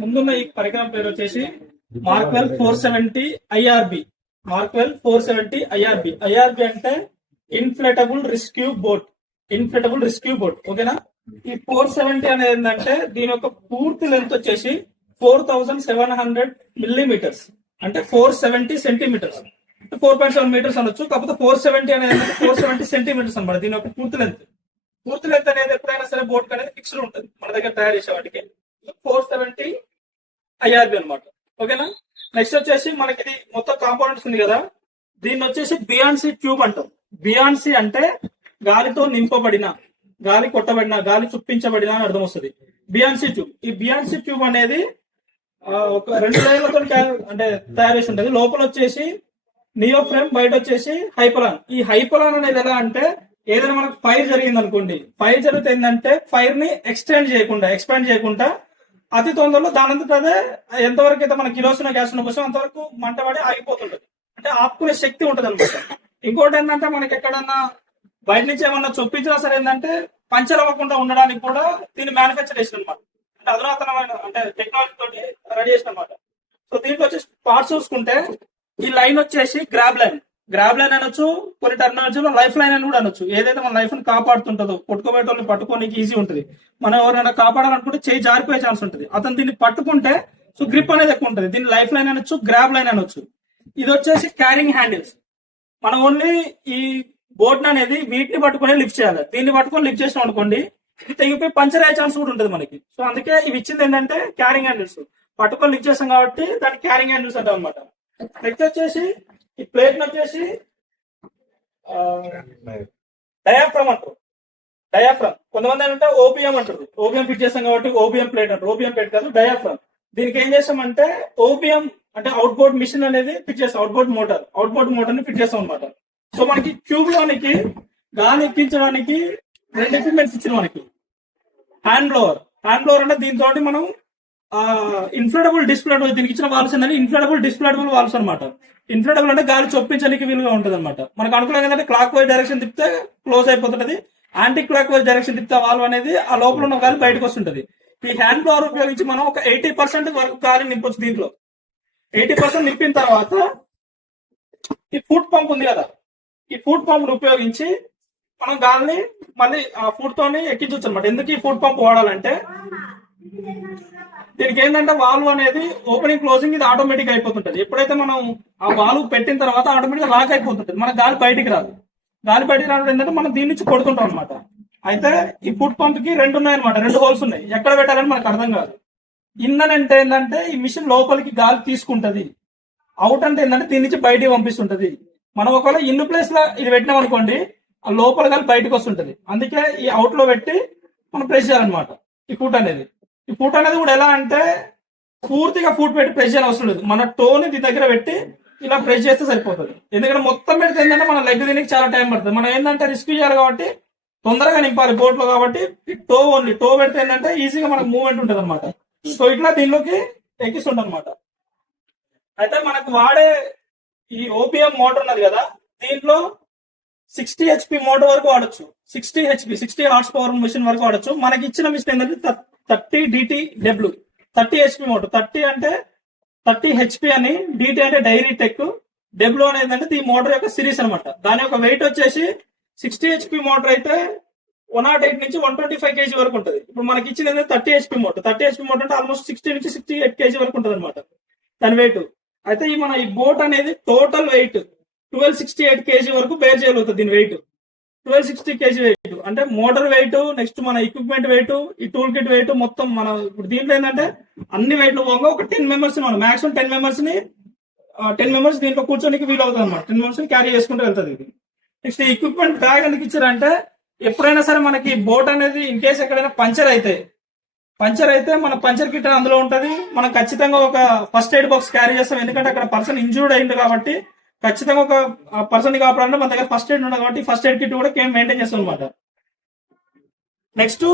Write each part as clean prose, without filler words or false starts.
ముందున్న ఈ పరికరం పేరు వచ్చేసి మార్క్వెల్ 470 ఐఆర్బి. మార్క్వెల్ 470 ఐఆర్బి. ఐఆర్బి అంటే inflatable rescue boat. Inflatable rescue boat. ఓకేనా. ఈ 470 అనేది ఏంటంటే దీని యొక్క పూర్తి లెంత్ వచ్చేసి 4700 మిల్లీమీటర్స్, అంటే 470 సెంటీమీటర్స్, 4.7 మీటర్స్ అనొచ్చు. కాకపోతే 470 అనేది 470 సెంటీమీటర్స్ అనమాట దీని యొక్క పూర్తి లెంత్. పూర్తి లెంత్ అనేది ఎప్పుడైనా సరే బోట్ అనేది ఫిక్స్డ్ ఉంటుంది మన దగ్గర తయారు చేసే వాటికి. 470 ఐఆర్బి అనమాట. ఓకేనా. నెక్స్ట్ వచ్చేసి మనకి ఇది మొత్తం కాంపోనెంట్స్ ఉంది కదా, దీన్ని వచ్చేసి బియాన్సీ ట్యూబ్ అంటాం. బియాన్సీ అంటే గాలితో నింపబడిన, గాలి కొట్టబడిన, గాలి చుప్పించబడిన అని అర్థం వస్తుంది. Beyoncé tube. ఈ బియాన్సీ ట్యూబ్ అనేది ఒక 2 లేయర్లతో అంటే తయారు చేసి ఉంటుంది. లోపల వచ్చేసి నియో ఫ్రేమ్, బయట వచ్చేసి హైపలాన్. ఈ హైపలాన్ అనేది ఎలా అంటే ఏదైనా మనకు ఫైర్ జరిగింది అనుకోండి, ఫైర్ జరిగితే ఏంటంటే ఫైర్ ని ఎక్స్పాండ్ చేయకుండా అతి తొందరలో దానంతట అదే ఎంతవరకు అయితే మన కిరోసిన్ గ్యాస్ ఉన్న కోసం అంతవరకు మంట పడి ఆగిపోతుంటది. అంటే ఆపుకునే శక్తి ఉంటది అనమాట. ఇంకోటి ఏంటంటే మనకి ఎక్కడన్నా బయట నుంచి ఏమన్నా చొప్పించినా సరే ఏంటంటే పంచర్ అవ్వకుండా ఉండడానికి కూడా దీన్ని మ్యానుఫ్యాక్చర్ చేసిన అనమాట. అంటే అధునాతనమైన అంటే టెక్నాలజీ తోటి రెడీ చేసిన అనమాట. సో దీంట్లో వచ్చేసి పార్ట్స్ చూసుకుంటే ఈ లైన్ వచ్చేసి గ్రాబ్ లైన్ అనొచ్చు, కొన్ని టెర్మినాలజీలో లైఫ్ లైన్ అని కూడా అనొచ్చు. ఏదైతే మన లైఫ్ ని కాపాడుతుంటుందో, కొట్టుకోబెట్టోళ్ళని పట్టుకోనికి ఈజీ ఉంటుంది. మనం ఎవరైనా కాపాడాలనుకుంటే చేయి జారిపోయే ఛాన్స్ ఉంటుంది. అతను దీన్ని పట్టుకుంటే సో గ్రిప్ అనేది ఎక్కువ ఉంటుంది. దీన్ని లైఫ్ లైన్ అనొచ్చు, గ్రాబ్ లైన్ అనొచ్చు. ఇది వచ్చేసి క్యారింగ్ హ్యాండిల్స్. మనం ఓన్లీ ఈ బోట్ అనేది వీటిని పట్టుకుని లిఫ్ట్ చేయాలి. దీన్ని పట్టుకొని లిఫ్ట్ చేసినాం అనుకోండి, ఇది తెగిపోయి పంచర్ అయ్యే ఛాన్స్ కూడా ఉంటుంది మనకి. సో అందుకే ఇవి ఇచ్చింది ఏంటంటే క్యారింగ్ హ్యాండిల్స్. పట్టుకొని లిఫ్ట్ చేస్తాం కాబట్టి దాన్ని క్యారింగ్ హ్యాండిల్స్ అంటాం అనమాట. నెక్స్ట్ వచ్చేసి ఈ ప్లేట్ వచ్చేసి డయాఫ్రమ్ అంటారు. డయాఫ్రమ్ కొంతమంది ఏంటంటే ఓబిఎం అంటారు. ఓబిఎం ఫిట్ చేస్తాం కాబట్టి ఓబిఎం ప్లేట్ అంటారు. ఓబిఎం ప్లేట్ కాదు, డయాఫ్రమ్. దీనికి ఏం చేస్తామంటే ఓబిఎం అంటే అవుట్ బోర్డ్ మిషన్ అనేది ఫిట్ చేస్తాం. అవుట్ బోర్డ్ మోటార్ ని ఫిట్ చేస్తాం అనమాట. సో మనకి ట్యూబ్ లోనికి గాలి ఎక్కించడానికి 2 ఎక్విప్మెంట్స్ ఇచ్చిన మనకి. హ్యాండ్ బ్లోవర్ అంటే దీంతో మనం ఇన్ఫ్లేటబుల్ డిస్ప్లేటబుల్, దీనికి ఇచ్చిన వాల్వ్స్ ఏంటంటే ఇన్ఫ్లేటబుల్ డిస్ప్లేటబుల్ వాల్వ్స్ అనమాట. ఇన్ఫ్లేటబుల్ అంటే గాలి చొప్పించడానికి వీలుగా ఉంటుంది అనమాట. మనకు అనుకూలంగా ఏంటంటే క్లాక్ వైజ్ డైరెక్షన్ తిప్పితే క్లోజ్ అయిపోతుంటది. యాంటీ క్లాక్ వైజ్ డైరెక్షన్ తిప్పితే వాల్వ్ అనేది ఆ లోపల ఉన్న గాలి బయటకు వస్తుంటది. ఈ హ్యాండ్ బ్లోవర్ ఉపయోగించి మనం ఒక 80% వరకు గాలి నింపొచ్చు. దీంట్లో 80% నింపిన తర్వాత ఈ ఫుట్ పంప్ ఉంది కదా, ఈ ఫుట్ పంప్ ఉపయోగించి మనం గాలిని మళ్ళీ ఆ ఫుట్ తోని ఎక్కించవచ్చు అనమాట. ఎందుకు ఈ ఫుట్ పంప్ వాడాలంటే దీనికి ఏంటంటే వాల్వ్ అనేది ఓపెనింగ్ క్లోజింగ్ ఇది ఆటోమేటిక్ అయిపోతుంటది. ఎప్పుడైతే మనం ఆ వాల్వ్ పెట్టిన తర్వాత ఆటోమేటిక్ లాక్ అయిపోతుంటది. మన గాలి బయటికి రాదు. గాలి బయటికి రావడం ఏంటంటే మనం దీని నుంచి కొడుతుంటాం అనమాట. అయితే ఈ ఫుట్ పంప్ కి 2 ఉన్నాయన్నమాట, 2 హోల్స్ ఉన్నాయి. ఎక్కడ పెట్టాలని మనకు అర్థం కాదు. ఇన్ అంటే ఏంటంటే ఈ మిషన్ లోపలికి గాలి తీసుకుంటది. అవుట్ అంటే ఏంటంటే దీని నుంచి బయటికి పంపిస్తుంటది. మనం ఒకవేళ ఇన్ ప్లేస్ లో ఇది పెట్టినాం అనుకోండి, ఆ లోపల గాలి బయటకు వస్తుంటది. అందుకే ఈ అవుట్ లో పెట్టి మనం ప్రెస్ చేయాలన్నమాట ఈ ఫుట్ అనేది. ఈ ఫుట్ అనేది కూడా ఎలా అంటే పూర్తిగా ఫుట్ పెట్టి ప్రెస్ చేయాల్సిన అవసరం లేదు. మన టోని దీని దగ్గర పెట్టి ఇలా ప్రెస్ చేస్తే సరిపోతుంది. ఎందుకంటే మొత్తం పెడితే ఏంటంటే మన లెగ్ దీనికి చాలా టైం పడుతుంది. మనం ఏంటంటే రిస్క్ చేయాలి కాబట్టి తొందరగా నింపాలి బోట్ లో కాబట్టి టో పెడితే ఏంటంటే ఈజీగా మనకు మూవ్మెంట్ ఉంటుంది అనమాట. సో ఇట్లా దీనిలోకి ఎక్కిస్తుంటాం అనమాట. అయితే మనకు వాడే ఈ ఓపీఎం మోటార్ ఉన్నది కదా, దీంట్లో 60 HP మోటార్ వరకు వాడచ్చు. 60 హార్స్ పవర్ మిషన్ వరకు వాడచ్చు. మనకి ఇచ్చిన మిషన్ ఏంటంటే 30 DTW 30 HP మోటార్. 30 HP అని, DT అంటే డైరీ టెక్, డబ్ల్యూ అనేది అంటే ఈ మోటార్ యొక్క సిరీస్ అనమాట. దాని యొక్క వెయిట్ వచ్చేసి 60 HP మోటార్ అయితే 108 నుంచి 125 kg వరకు ఉంటుంది. ఇప్పుడు మనకి ఇచ్చింది ఏంటంటే 30 HP మోటార్. 30 HP మోటార్ అంటే ఆల్మోస్ట్ 60 నుంచి 68 kg వరకు ఉంటుంది అనమాట దాని వెయిట్. అయితే ఈ బోట్ అనేది టోటల్ వెయిట్ 1268 kg వరకు బేర్ చేయగలుగుతుంది. దీని వెయిట్ 1260 kg వెయిట్. అంటే మోటార్ వెయిట్, నెక్స్ట్ మన ఎక్విప్మెంట్ వెయిట్, ఈ టూల్ కిట్ వెయిట్ మొత్తం మన ఇప్పుడు దీంట్లో ఏంటంటే అన్ని వెయిట్లు పోగా ఒక 10 మెంబర్స్ మనం మాక్సిమం 10 మెంబర్స్ దీంట్లో కూర్చోనికి వీలు అవుతుంది అనమాట. 10 మెంబర్స్ క్యారీ చేసుకుంటూ వెళ్తుంది ఇది. నెక్స్ట్ ఎక్విప్మెంట్ బ్యాగ్ ఎందుకు ఇచ్చారంటే ఎప్పుడైనా సరే మనకి బోట్ అనేది ఇన్ కేసు ఎక్కడైనా పంచర్ అయితే మన పంచర్ కిట్ అందులో ఉంటది. మనం ఖచ్చితంగా ఒక ఫస్ట్ ఎయిడ్ బాక్స్ క్యారీ చేస్తాం. ఎందుకంటే అక్కడ పర్సన్ ఇంజూర్డ్ అయింది కాబట్టి ఖచ్చితంగా ఒక పర్సన్ ని కాపాడాలంటే మన దగ్గర ఫస్ట్ ఎయిడ్ ఉండదు కాబట్టి ఫస్ట్ ఎయిడ్ కిట్ కూడా మెయింటైన్ చేస్తాం అనమాట. నెక్స్ట్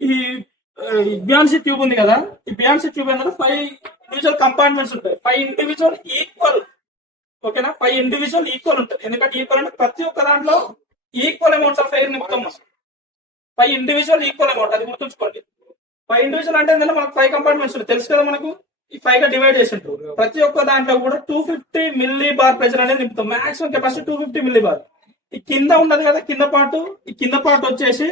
ఈ బియాన్సీ ట్యూబ్ ఉంది కదా, ఈ బియాన్సీ ట్యూబ్ అనేది 5 ఇండివిజువల్ కంపార్ట్మెంట్స్ ఉంటాయి. 5 ఇండివిజువల్ ఈక్వల్. ఓకేనా, 5 ఇండివిజువల్ ఈక్వల్ ఉంటుంది. ఎందుకంటే ఈక్వల్ అంటే ప్రతి ఒక్క దాంట్లో ఈక్వల్ అమౌంట్స్ ఆఫ్ ఎయిర్ నింపుతాం. 5 ఇండివిజువల్ ఈక్వల్ అమౌంట్, అది గుర్తుంచుకోండి. 5 ఇండివిజువల్ అంటే ఏంటంటే మనకు 5 కంపార్ట్మెంట్స్ ఉంటాయి తెలుసు కదా మనకు. ఈ 5 గా డివైడ్ చేసి ఉంటారు. ప్రతి ఒక్క దాంట్లో కూడా 250 మిల్లీ బార్ ప్రెషర్ అనేది నింపుతాం. Maximum capacity 250 millibar. ఈ కింద ఉండదు కదా కింద పార్ట్ వచ్చేసి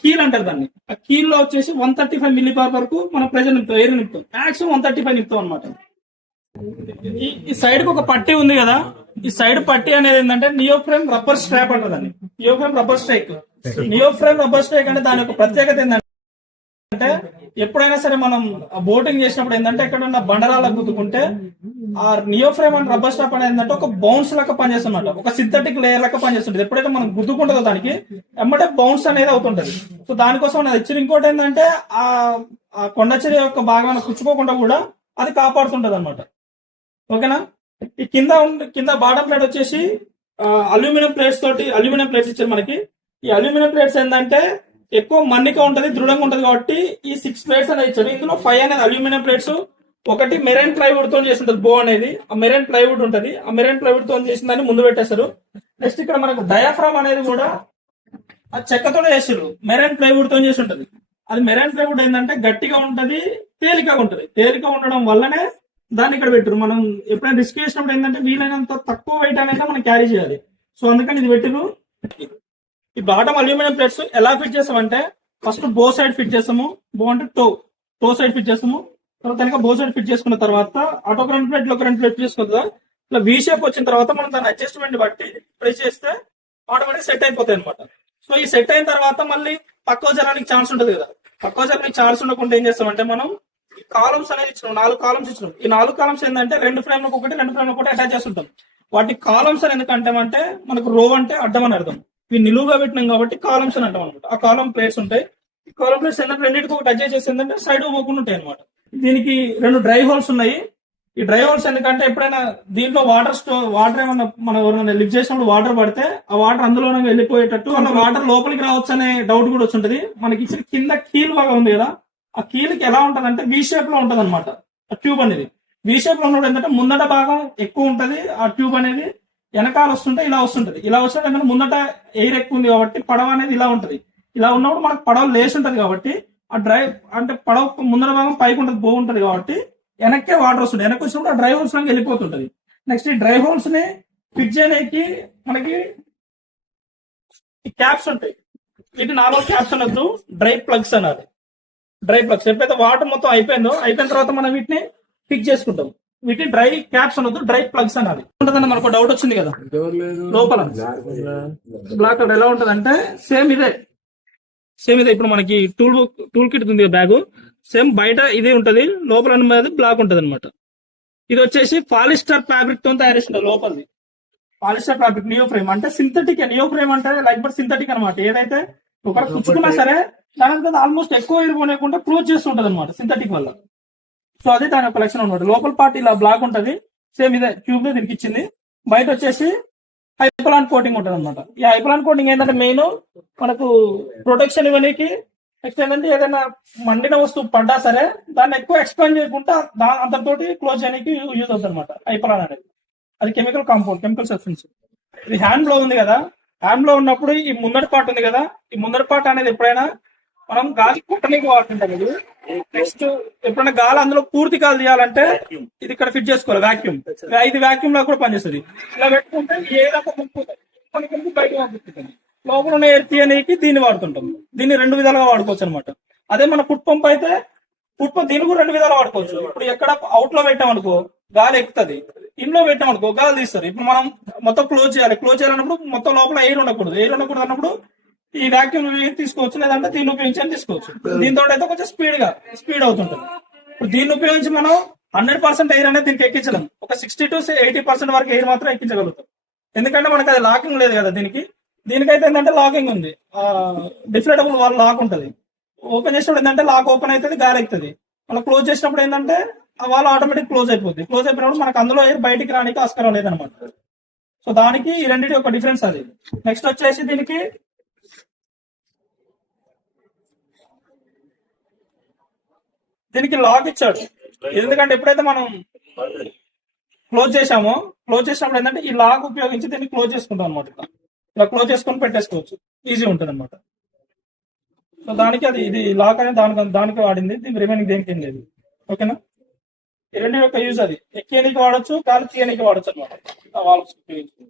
కీల్ అంటారు దాన్ని. ఆ కీల్ లో వచ్చేసి 135 మిల్లీ బార్ వరకు మనం ప్రెషర్ నింపుతాం, ఎయిర్ నింపుతాం. మాక్సిమం 135 నింపుతాం అనమాట. ఈ సైడ్ కి ఒక పట్టీ ఉంది కదా, ఈ సైడ్ పట్టీ అనేది ఏంటంటే నియోఫ్రేమ్ రబ్బర్ స్ట్రాప్ అంటారు దాన్ని. నియోఫ్రేమ్ రబ్బర్ స్ట్రైక్. నియోఫ్రేమ్ రబ్బర్ స్ట్రైక్ అంటే దాని యొక్క ప్రత్యేకత ఏంటంటే ఎప్పుడైనా సరే మనం బోటింగ్ చేసినప్పుడు ఏంటంటే ఎక్కడన్నా బండరాలకు గుద్దుకుంటే ఆ నియోఫ్రేమ్ అండ్ రబ్బర్ స్ట్రాప్ అనేది ఏంటంటే ఒక బౌన్స్ లెక్క పనిచేస్తున్నట్టు, ఒక సింథటిక్ లేయర్ లెక్క పనిచేస్తుంటది. ఎప్పుడైతే మనం గుద్దుకుంటుందో దానికి ఎమ్మటే బౌన్స్ అనేది అవుతుంటది. సో దానికోసం అనేది ఇచ్చిన ఇంకోటి ఏంటంటే ఆ కొండచెరి యొక్క భాగాన్ని కుచ్చుకోకుండా కూడా అది కాపాడుతుంటది అనమాట. ఓకేనా. ఈ కింద బాటం ప్లేట్ వచ్చేసి అల్యూమినియం ప్లేట్స్ ఇచ్చారు మనకి. ఈ అల్యూమినియం ప్లేట్స్ ఏంటంటే ఎక్కువ మన్నిక ఉంటది, దృఢంగా ఉంటది కాబట్టి ఈ 6 ప్లేట్స్ అనేది ఇచ్చారు. ఇందులో 5 అనేది అల్యూమినియం ప్లేట్స్, ఒకటి మెరైన్ ప్లైవుడ్ తో చేసి ఉంటుంది. బో అనేది ఆ మెరైన్ ప్లైవుడ్ ఉంటది. ఆ మెరైన్ ప్లైవుడ్ తో చేసిన దాన్ని ముందు పెట్టేస్తారు. నెక్స్ట్ ఇక్కడ మనకు డయాఫ్రామ్ అనేది కూడా ఆ చెక్కతోనే చేసారు, మెరైన్ ప్లైవుడ్ తో చేసి ఉంటది. అది మెరైన్ ప్లైవుడ్ ఏంటంటే గట్టిగా ఉంటది, తేలికగా ఉంటది. తేలిక ఉండడం వల్లనే దాన్ని ఇక్కడ పెట్టారు. మనం ఎప్పుడైనా రిస్క్ చేసినప్పుడు ఏంటంటే వీలైనంత తక్కువ వెయిట్ అనేది మనం క్యారీ చేయాలి. సో అందుకని ఇది పెట్టిరు. ఈ బాటమ్ అల్యూమినియం ప్లేట్స్ ఎలా ఫిట్ చేస్తామంటే ఫస్ట్ బో సైడ్ ఫిట్ చేస్తాము. బో అంటే టో సైడ్ ఫిట్ చేస్తాము. తర్వాత బో సైడ్ ఫిట్ చేసుకున్న తర్వాత అటు ఒక 2 ప్లేట్లు ఒక 2 ప్లేట్లు చేసుకుందా ఇట్లా వీ షేప్ వచ్చిన తర్వాత మనం దాని అడ్జస్ట్మెంట్ బట్టి ప్రెస్ చేస్తే ఆటోమేటిక్ సెట్ అయిపోతాయి అనమాట. సో ఈ సెట్ అయిన తర్వాత మళ్ళీ పక్కవ జరగడానికి ఛాన్స్ ఉంటుంది కదా. పక్కవ జరగడానికి ఛాన్స్ ఉండకుండా ఏం చేస్తామంటే మనం కాలమ్స్ అనేది ఇచ్చినాం, 4 కాలమ్స్ ఇచ్చినాం. ఈ 4 కాలమ్స్ ఏంటంటే 2 ఫ్రేమ్లకు ఒకటి 2 ఫ్రేమ్లకు ఒకటి అటాచ్ చేస్తుంటాం. వాటి కాలమ్స్ అని ఎందుకంటే మనకు రో అంటే అడ్డం అని అర్థం. ఇవి నిలువుగా పెట్టినాం కాబట్టి కాలమ్స్ అని అంటాం అనమాట. ఆ కాలం ప్లేట్స్ ఉంటాయి. ఈ కాలం ప్లేట్స్ ఏంటంటే రెండింటికి ఒకటి అడ్జస్ట్ చేసి ఏంటంటే సైడ్ పోకుండా ఉంటాయి అనమాట. దీనికి 2 డ్రై హోల్స్ ఉన్నాయి. ఈ డ్రై హోల్స్ ఎందుకంటే ఎప్పుడైనా దీంట్లో వాటర్ ఏమన్నా మనం ఎవరైనా లిఫ్ట్ చేసినప్పుడు వాటర్ పడితే ఆ వాటర్ అందులోనే వెళ్ళిపోయేటట్టు అన్న వాటర్ లోపలికి రావచ్చు అనే డౌట్ కూడా వచ్చింటది. మనకి ఇచ్చిన కింద కీల్ బాగా ఉంది కదా, ఆ కీల్కి ఎలా ఉంటది అంటే వి షేప్ లో ఉంటది అనమాట. ఆ ట్యూబ్ అనేది వి షేప్ లో ఉన్నప్పుడు ఏంటంటే ముందట భాగం ఎక్కువ ఉంటది, ఆ ట్యూబ్ అనేది వెనకాల వస్తుంటే ఇలా వస్తుంటది. ఇలా వస్తుంటే ఏంటంటే ముందట ఎయిర్ ఎక్కువ ఉంది కాబట్టి పడవ అనేది ఇలా ఉంటది. ఇలా ఉన్నప్పుడు మనకు పడవ లేసి ఉంటది కాబట్టి ఆ పడవ ముందర భాగం పైకి ఉంటది, బాగుంటది కాబట్టి వెనక్కే వాటర్ వస్తుంది. వెనక్కి వచ్చినప్పుడు ఆ డ్రై హోల్స్ లోకి వెళ్ళిపోతుంటది. నెక్స్ట్ ఈ డ్రై హోల్స్ ని ఫిట్ చేయడానికి మనకి క్యాప్స్ ఉంటాయి. వీటి 4 క్యాప్స్ అనొద్దు, డ్రై ప్లగ్స్ అన్నారు. డ్రై ప్లగ్స్ ఎప్పుడైతే వాటర్ మొత్తం అయిపోయిన తర్వాత మనం వీటిని ఫిక్స్ చేసుకుంటాం. వీటి డ్రై క్యాప్స్ అనొద్దు, డ్రై ప్లగ్స్ అన్నది ఉంటుందని మనకు డౌట్ వచ్చింది కదా. లోపల బ్లాక్ కలర్ ఎలా ఉంటది అంటే సేమ్ ఇదే. ఇప్పుడు మనకి టూల్ కిట్ ఉంది బ్యాగ్, సేమ్ బయట ఇదే ఉంటది, లోపల అనేది బ్లాక్ ఉంటది అనమాట. ఇది వచ్చేసి పాలిస్టర్ ఫ్యాబ్రిక్ తో తయారు చేసిన లోపలిది. పాలిస్టర్ ఫ్యాబ్రిక్ నియో ఫ్రేమ్ అంటే సింథటిక్. నియో ఫ్రేమ్ అంటే లైక్ బట్ సింథటిక్ అనమాట. ఏదైతే ఒక కుచ్చుకున్నా సరే దాని ఆల్మోస్ట్ ఎక్కువ ఇరుకోలేకుండా క్లోజ్ చేస్తుంటది అనమాట సింథటిక్ వల్ల. సో అది దాని యొక్క లక్షణం అనమాట. లోపల పార్ట్ ఇలా బ్లాక్ ఉంటది, సేమ్ ఇదే ట్యూబ్ లో దీనికి ఇచ్చింది. బయట వచ్చేసి హైపలాన్ కోటింగ్ ఉంటది అనమాట. ఈ హైపలాన్ కోటింగ్ ఏంటంటే మెయిన్ మనకు ప్రొటెక్షన్ ఇవ్వడానికి. నెక్స్ట్ ఏంటంటే ఏదైనా మండిన వస్తువు పడ్డా సరే దాన్ని ఎక్కువ ఎక్స్పాండ్ చేయకుండా అంతతోటి క్లోజ్ చేయడానికి యూజ్ అవుతుంది అనమాట హైపలాన్ అనేది. అది కెమికల్ కాంపౌండ్, కెమికల్ సబ్స్టెన్స్. ఇది హ్యాండ్ లో ఉంది కదా, హ్యాండ్ లో ఉన్నప్పుడు ఈ ముందటి పార్ట్ ఉంది కదా, ఈ ముందటి పార్ట్ అనేది ఎప్పుడైనా మనం గాలి కుట్టడానికి వాడుతుంటాం. ఇది నెక్స్ట్ ఎప్పుడైనా గాలి అందులో పూర్తి గాలి తీయాలంటే ఇది ఇక్కడ ఫిట్ చేసుకోవాలి. వాక్యూమ్, ఇది వాక్యూమ్ లో కూడా పనిచేస్తుంది. ఇలా పెట్టుకుంటే ఏదైనా ముంపు బయట పంపిస్తుంది. లోపల ఉన్న ఎయిర్ తీయడానికి దీన్ని వాడుతుంటాం. దీన్ని 2 విధాలుగా వాడుకోవచ్చు అనమాట. అదే మన ఫుట్ పంప్ అయితే దీన్ని కూడా 2 విధాలుగా వాడుకోవచ్చు. ఇప్పుడు ఎక్కడ అవుట్ లో పెట్టామనుకో గాలి ఎక్కుతుంది, ఇంట్లో పెట్టామనుకో గాలి తీస్తారు. ఇప్పుడు మనం మొత్తం క్లోజ్ చేయాలన్నప్పుడు మొత్తం లోపల ఎయిర్ ఉండకూడదు అన్నప్పుడు ఈ వాక్యూమ్ తీసుకోవచ్చు, లేదంటే దీన్ని ఉపయోగించి తీసుకోవచ్చు. దీంతో అయితే కొంచెం స్పీడ్ అవుతుంటుంది. ఇప్పుడు దీన్ని ఉపయోగించి మనం 100% ఎయిర్ అనేది దీనికి ఎక్కించలేం. ఒక 60 to 80% వరకు ఎయిర్ మాత్రం ఎక్కించగలుగుతాం. ఎందుకంటే మనకి అది లాకింగ్ లేదు కదా. దీనికైతే ఏంటంటే లాకింగ్ ఉంది, డిఫ్లేటబుల్ వాల్ లాక్ ఉంటుంది. ఓపెన్ చేసినప్పుడు ఏంటంటే లాక్ ఓపెన్ అవుతుంది, గాలి ఎక్కుతుంది. మళ్ళీ క్లోజ్ చేసినప్పుడు ఏంటంటే ఆ వాల్ ఆటోమేటిక్ క్లోజ్ అయిపోతుంది. క్లోజ్ అయిపోయినప్పుడు మనకు అందులో ఎయిర్ బయటికి రానికి ఆస్కారం లేదనమాట. సో దానికి ఈ రెండింటి ఒక డిఫరెన్స్ అది. నెక్స్ట్ వచ్చేసి దీనికి లాక్ ఇచ్చాడు. ఎందుకంటే ఎప్పుడైతే మనం క్లోజ్ చేసినప్పుడు ఏంటంటే ఈ లాక్ ఉపయోగించి దీన్ని క్లోజ్ చేసుకుంటాం అనమాట. ఇలా క్లోజ్ చేసుకొని పెట్టేసుకోవచ్చు, ఈజీ ఉంటుంది అనమాట. సో దానికి అది ఇది లాక్ అనేది దానికి వాడింది, దీనికి రిమైనింగ్ దేనికి ఏం లేదు. ఓకేనా, ఈ రెండు యొక్క యూజ్ అది ఎక్కేనికి వాడచ్చు, గాలి తీయనికి వాడచ్చు అనమాట ఆ వాల్వ్స్ ఉపయోగించి.